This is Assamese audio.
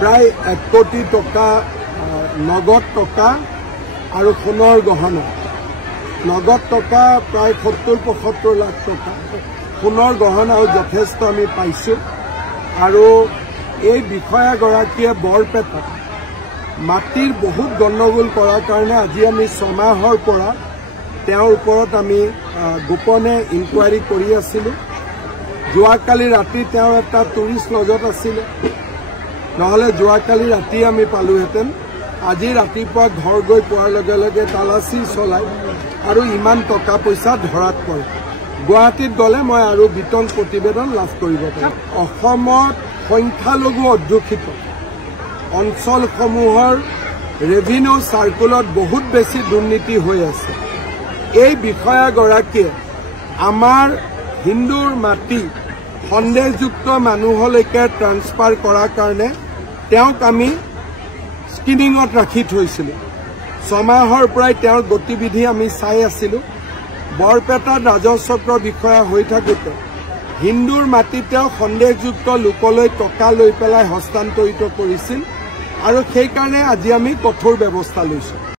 প্ৰায় 1 কোটি টকা নগদ টকা আৰু সোণৰ গহনা নগদ টকা প্ৰায় 70-75 লাখ টকা সোণৰ গহনাও যথেষ্ট আমি পাইছোঁ আৰু এই বিষয়াগৰাকীয়ে বৰপেটাত মাটিৰ বহুত গণ্ডগোল কৰাৰ কাৰণে আজি আমি 6 মাহৰ পৰা তেওঁৰ ওপৰত আমি গোপনে ইনকুৱাৰী কৰি আছিলোঁ। যোৱাকালি ৰাতি তেওঁ এটা টুৰিষ্ট লজত আছিলে, নহ'লে যোৱাকালি ৰাতি আমি পালোহেঁতেন। আজি ৰাতিপুৱা ঘৰ গৈ পোৱাৰ লগে লগে তালাচী চলাই আৰু ইমান টকা পইচা ধৰাত পৰে। গুৱাহাটীত গ'লে মই আৰু বিতং প্ৰতিবেদন লাভ কৰিব পাৰিম। অসমত সংখ্যালঘু অধ্যুষিত অঞ্চলসমূহৰ ৰেভিনিউ চাৰ্কুলত বহুত বেছি দুৰ্নীতি হৈ আছে। এই বিষয়াগৰাকীয়ে আমাৰ হিন্দুৰ মাটি সন্দেহযুক্ত মানুহলৈকে ট্ৰান্সফাৰ কৰাৰ কাৰণে তেওঁক আমি স্ক্ৰিনিঙত ৰাখি থৈছিলোঁ। 6 মাহৰ পৰাই তেওঁৰ গতিবিধি আমি চাই আছিলোঁ। বৰপেটাত ৰাজহচক্ৰ বিষয়া হৈ থাকোঁতে হিন্দুৰ মাটি তেওঁ সন্দেহযুক্ত লোকলৈ টকা লৈ পেলাই হস্তান্তৰিত কৰিছিল আৰু সেইকাৰণে আজি আমি কঠোৰ ব্যৱস্থা লৈছোঁ।